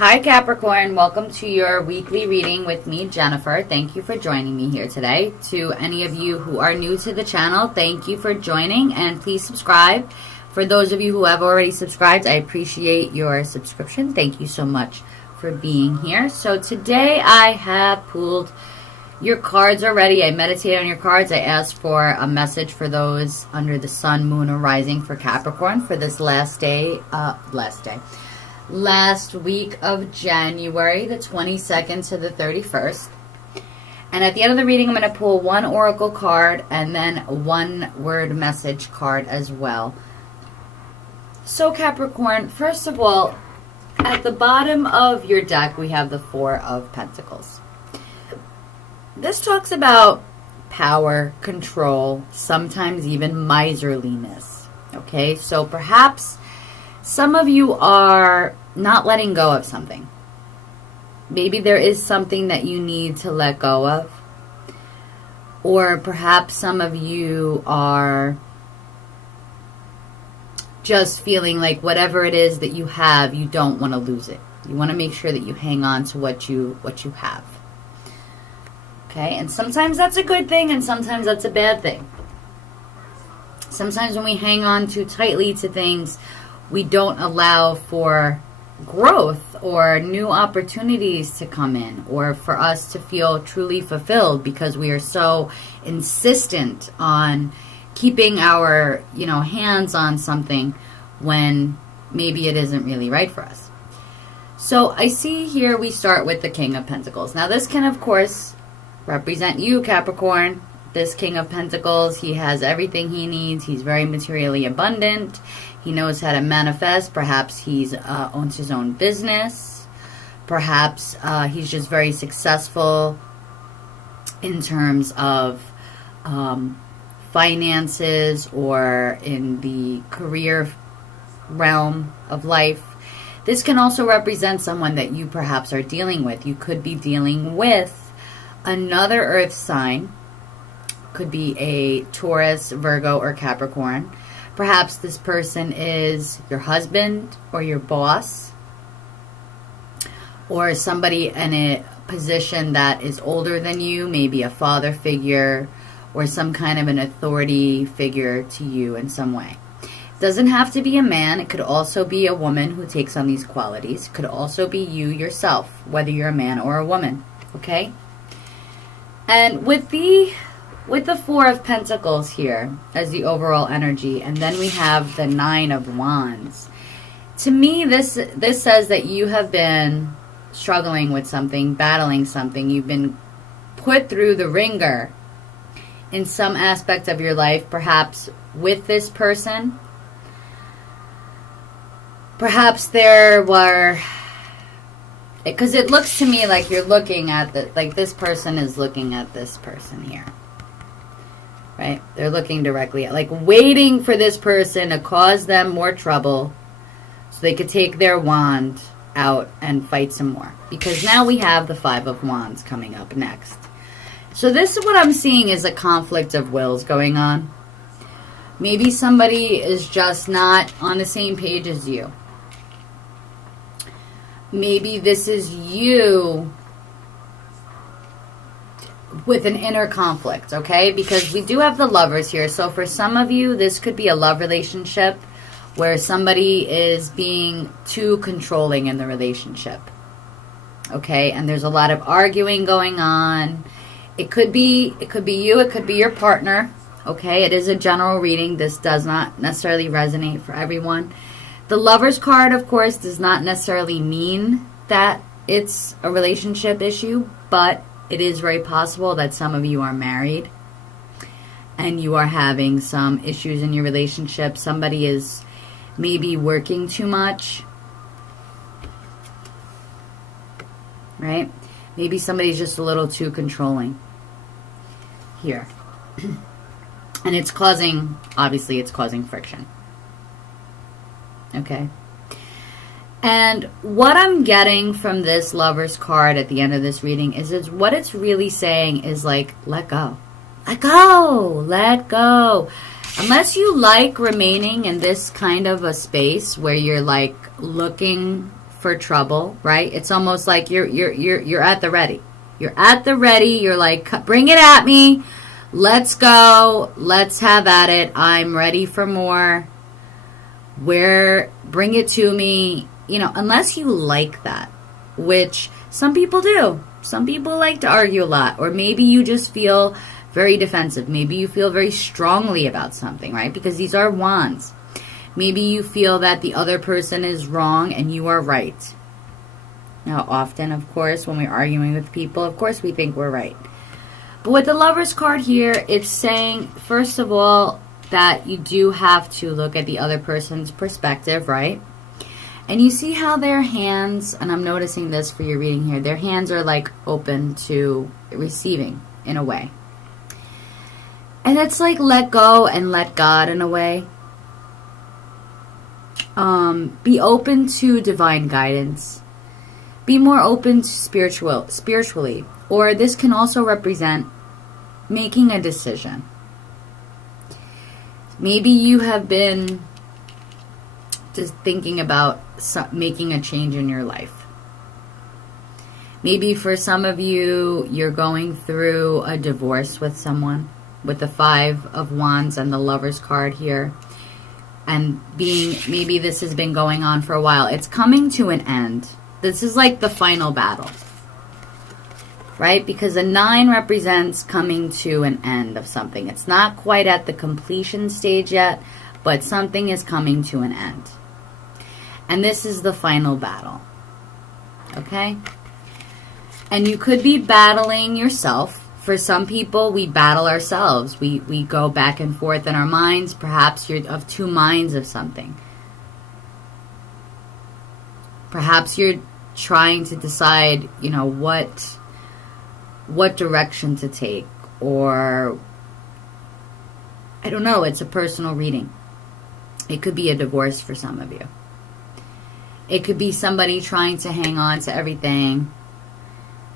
Hi Capricorn, welcome to your weekly reading with me, Jennifer. Thank you for joining me here today. To any of you who are new to the channel, thank you for joining and please subscribe. For those of you who have already subscribed, I appreciate your subscription. Thank you so much for being here. So today I have pulled your cards already. I meditated on your cards. I asked for a message for those under the sun, moon, or rising for Capricorn for this last week of January, the 22nd to the 31st. And at the end of the reading, I'm going to pull one oracle card and then one word message card as well. So Capricorn, first of all, at the bottom of your deck, we have the Four of Pentacles. This talks about power, control, sometimes even miserliness. Okay, so perhaps some of you are not letting go of something. Maybe there is something that you need to let go of. Or perhaps some of you are just feeling like whatever it is that you have, you don't want to lose it. You want to make sure that you hang on to what you have. Okay, and sometimes that's a good thing and sometimes that's a bad thing. Sometimes when we hang on too tightly to things, we don't allow for growth or new opportunities to come in, or for us to feel truly fulfilled because we are so insistent on keeping our, hands on something when maybe it isn't really right for us. So I see here we start with the King of Pentacles. Now this can, of course, represent you, Capricorn. This King of Pentacles, he has everything he needs. He's very materially abundant. He knows how to manifest. Perhaps he's owns his own business. Perhaps he's just very successful in terms of finances or in the career realm of life. This can also represent someone that you perhaps are dealing with. You could be dealing with another earth sign. Could be a Taurus, Virgo, or Capricorn. Perhaps this person is your husband or your boss, or somebody in a position that is older than you, maybe a father figure or some kind of an authority figure to you in some way. It doesn't have to be a man. It could also be a woman who takes on these qualities. It could also be you yourself, whether you're a man or a woman. Okay? And with the Four of Pentacles here as the overall energy, and then we have the Nine of Wands. To me, this says that you have been struggling with something, battling something. You've been put through the ringer in some aspect of your life, perhaps with this person. Perhaps there were, because it looks to me like you're looking at this person is looking at this person here. Right? They're looking directly at, waiting for this person to cause them more trouble so they could take their wand out and fight some more. Because now we have the Five of Wands coming up next. So this is what I'm seeing is a conflict of wills going on. Maybe somebody is just not on the same page as you. Maybe this is you with an inner conflict, okay? Because we do have the Lovers here. So for some of you, this could be a love relationship where somebody is being too controlling in the relationship, okay? And there's a lot of arguing going on. It could be you, it could be your partner, okay? It is a general reading. This does not necessarily resonate for everyone. The Lovers card, of course, does not necessarily mean that it's a relationship issue, but it is very possible that some of you are married and you are having some issues in your relationship. Somebody is maybe working too much, right? Maybe somebody's just a little too controlling here. And it's causing, obviously it's causing friction. Okay. And what I'm getting from this Lover's card at the end of this reading is what it's really saying is let go. Let go. Let go. Unless you like remaining in this kind of a space where you're looking for trouble, right? It's almost like you're at the ready. You're at the ready. You're like, bring it at me. Let's go. Let's have at it. I'm ready for more. Bring it to me. You know, unless you like that, which some people do. Some people like to argue a lot, or maybe you just feel very defensive. Maybe you feel very strongly about something, right? Because these are wands. Maybe you feel that the other person is wrong and you are right. Now, often, of course, when we're arguing with people, of course we think we're right. But with the Lovers card here, it's saying, first of all, that you do have to look at the other person's perspective, right? And you see how their hands, and I'm noticing this for your reading here, their hands are like open to receiving in a way. And it's like let go and let God in a way. Be open to divine guidance. Be more open to spiritually. Or this can also represent making a decision. Maybe you have been just thinking about making a change in your life. Maybe for some of you, you're going through a divorce with someone, with the 5 of Wands and the Lovers card here. And maybe this has been going on for a while. It's coming to an end. This is like the final battle, right? Because a 9 represents coming to an end of something. It's not quite at the completion stage yet, but something is coming to an end. And this is the final battle, okay? And you could be battling yourself. For some people, we battle ourselves. We go back and forth in our minds. Perhaps you're of 2 minds of something. Perhaps you're trying to decide, you know, what direction to take, or I don't know, it's a personal reading. It could be a divorce for some of you. It could be somebody trying to hang on to everything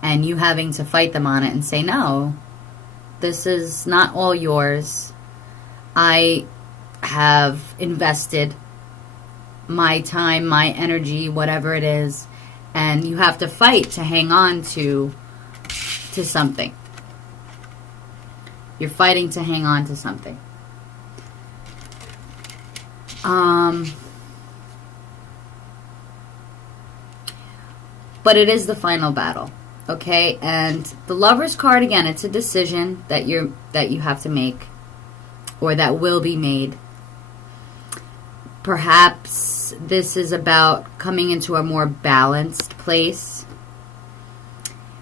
and you having to fight them on it and say, no, this is not all yours. I have invested my time, my energy, whatever it is, and you have to fight to hang on to something. You're fighting to hang on to something. But it is the final battle, okay? And the Lovers card, again, it's a decision that you have to make, or that will be made. Perhaps this is about coming into a more balanced place,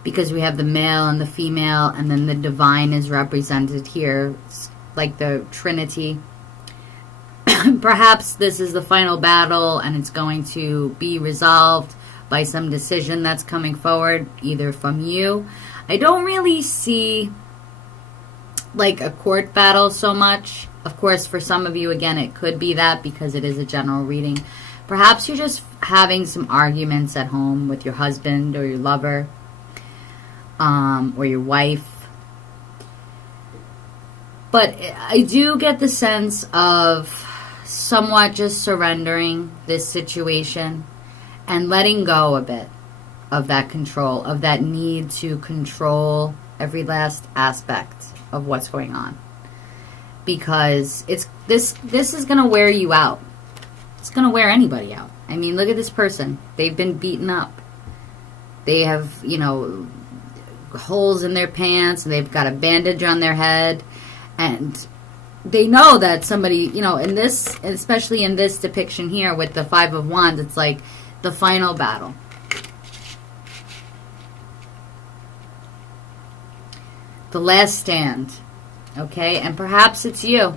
because we have the male and the female, and then the divine is represented here, like the Trinity. Perhaps this is the final battle, and it's going to be resolved by some decision that's coming forward, either from you. I don't really see like a court battle so much. Of course, for some of you, again, it could be that, because it is a general reading. Perhaps you're just having some arguments at home with your husband or your lover, or your wife. But I do get the sense of somewhat just surrendering this situation and letting go a bit of that control, of that need to control every last aspect of what's going on. Because this is going to wear you out. It's going to wear anybody out. I mean, look at this person. They've been beaten up. They have, you know, holes in their pants, and they've got a bandage on their head, and they know that somebody, you know, in this, especially in this depiction here with the 5 of Wands, it's like the final battle. The last stand. Okay? And perhaps it's you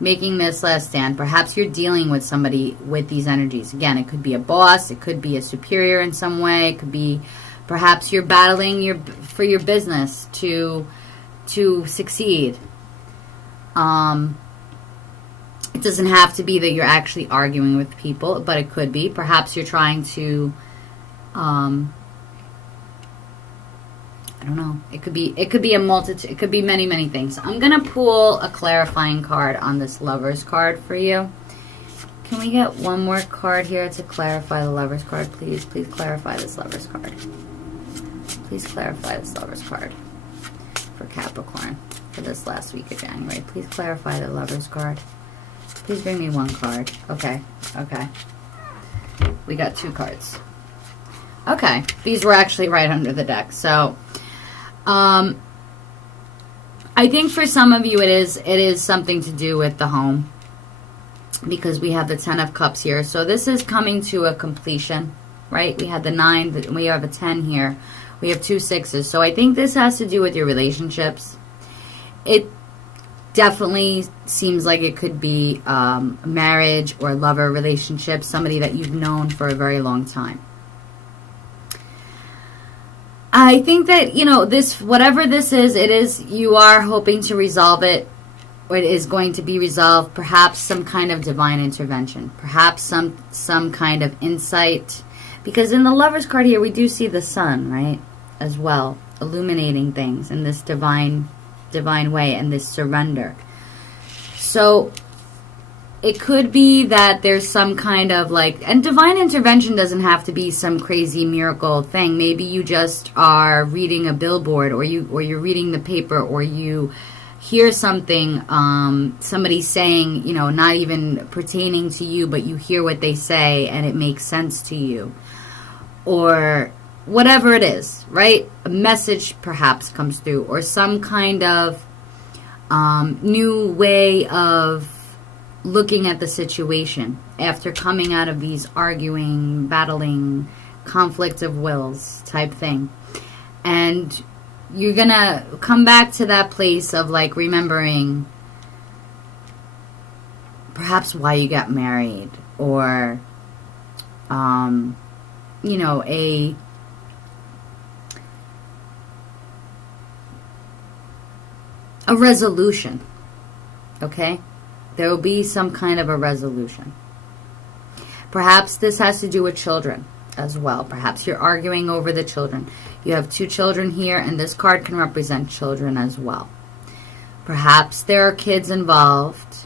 making this last stand. Perhaps you're dealing with somebody with these energies. Again, it could be a boss. It could be a superior in some way. It could be perhaps you're battling for your business to succeed. It doesn't have to be that you're actually arguing with people, but it could be. Perhaps you're trying to, I don't know. It could be a multitude. It could be many, many things. I'm going to pull a clarifying card on this Lovers card for you. Can we get one more card here to clarify the Lover's card, please? Please clarify this Lover's card. Please clarify this Lover's card for Capricorn for this last week of January. Please clarify the Lover's card. Please bring me one card. Okay, okay. We got 2 cards. Okay, these were actually right under the deck. So, I think for some of you it is something to do with the home, because we have the 10 of Cups here. So this is coming to a completion, right? We had the 9, we have a 10 here. We have 2 6s. So I think this has to do with your relationships. It definitely seems like it could be marriage or lover relationship, somebody that you've known for a very long time. I think that, you know, this, whatever this is, you are hoping to resolve it, or it is going to be resolved. Perhaps some kind of divine intervention, perhaps some kind of insight, because in the Lover's card here we do see the sun, right, as well, illuminating things in this divine way, and this surrender. So it could be that there's some kind of like, and divine intervention doesn't have to be some crazy miracle thing. Maybe you just are reading a billboard, or you're reading the paper, or you hear something, somebody saying, you know, not even pertaining to you, but you hear what they say and it makes sense to you, or whatever it is, right? A message perhaps comes through, or some kind of new way of looking at the situation after coming out of these arguing, battling, conflict of wills type thing. And you're gonna come back to that place of like remembering perhaps why you got married, or you know, a resolution. Okay? There will be some kind of a resolution. Perhaps this has to do with children as well. Perhaps you're arguing over the children. You have 2 children here, and this card can represent children as well. Perhaps there are kids involved,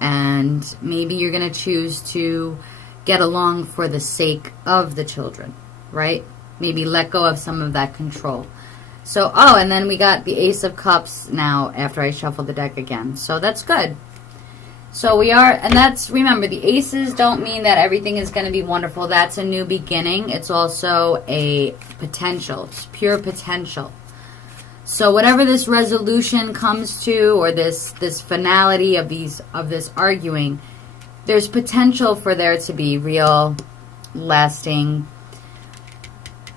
and maybe you're going to choose to get along for the sake of the children, right? Maybe let go of some of that control. So, oh, and then we got the Ace of Cups now after I shuffled the deck again. So that's good. So we are, and that's, remember, the aces don't mean that everything is going to be wonderful. That's a new beginning. It's also a potential. It's pure potential. So whatever this resolution comes to, or this finality of this arguing, there's potential for there to be real, lasting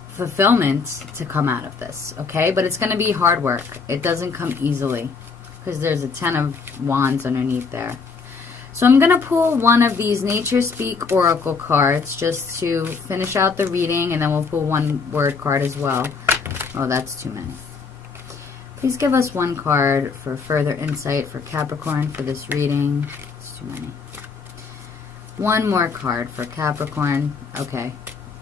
fulfillment to come out of this, okay? But it's going to be hard work. It doesn't come easily, because there's a 10 of Wands underneath there. So I'm going to pull one of these Nature Speak Oracle cards just to finish out the reading, and then we'll pull one word card as well. Oh, that's too many. Please give us one card for further insight for Capricorn for this reading. It's too many. One more card for Capricorn. Okay.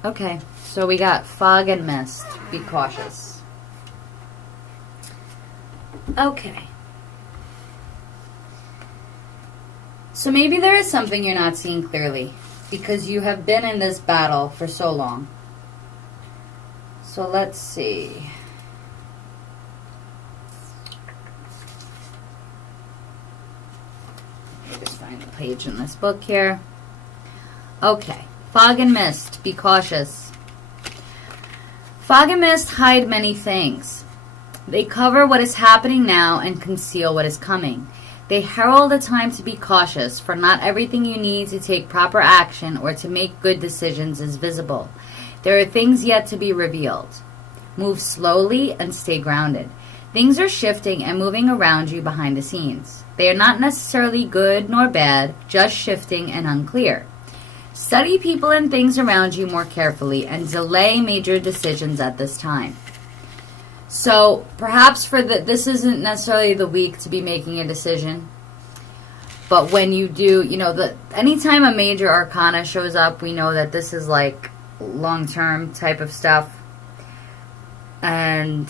Okay. So we got Fog and Mist. Be cautious. Okay. So maybe there is something you're not seeing clearly, because you have been in this battle for so long. So let's see. Let me just find the page in this book here. Okay. Fog and mist. Be cautious. Fog and mist hide many things. They cover what is happening now and conceal what is coming. They herald a time to be cautious, for not everything you need to take proper action or to make good decisions is visible. There are things yet to be revealed. Move slowly and stay grounded. Things are shifting and moving around you behind the scenes. They are not necessarily good nor bad, just shifting and unclear. Study people and things around you more carefully and delay major decisions at this time. So perhaps this isn't necessarily the week to be making a decision, but when you do, you know, anytime a major arcana shows up, we know that this is like long-term type of stuff. And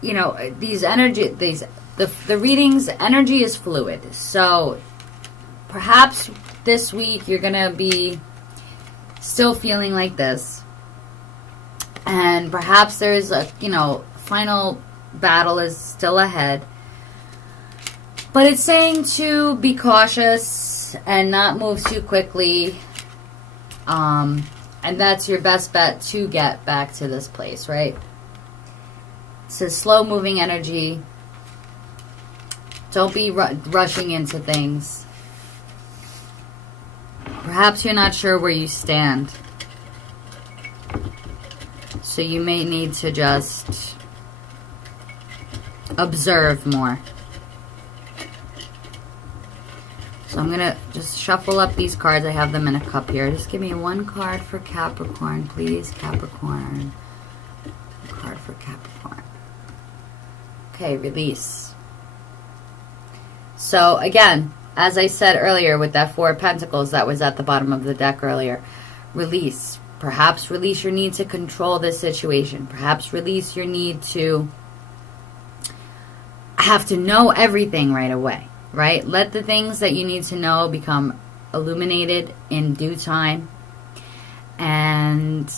you know, the readings, energy is fluid. So perhaps this week you're going to be still feeling like this. And perhaps there's a, final battle is still ahead. But it's saying to be cautious and not move too quickly. And that's your best bet to get back to this place, right? It's a slow moving energy. Don't be rushing into things. Perhaps you're not sure where you stand. So you may need to just observe more. So I'm going to just shuffle up these cards. I have them in a cup here. Just give me one card for Capricorn, please. Capricorn. A card for Capricorn. Okay, release. So again, as I said earlier with that Four of Pentacles that was at the bottom of the deck earlier, release. Perhaps release your need to control this situation. Perhaps release your need to have to know everything right away. Right? Let the things that you need to know become illuminated in due time. And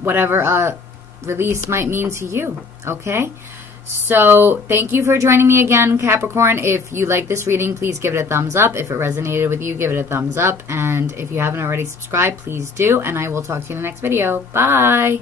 whatever a release might mean to you. Okay? So thank you for joining me again, Capricorn. If you like this reading, please give it a thumbs up. If it resonated with you, give it a thumbs up. And if you haven't already subscribed, please do. And I will talk to you in the next video. Bye!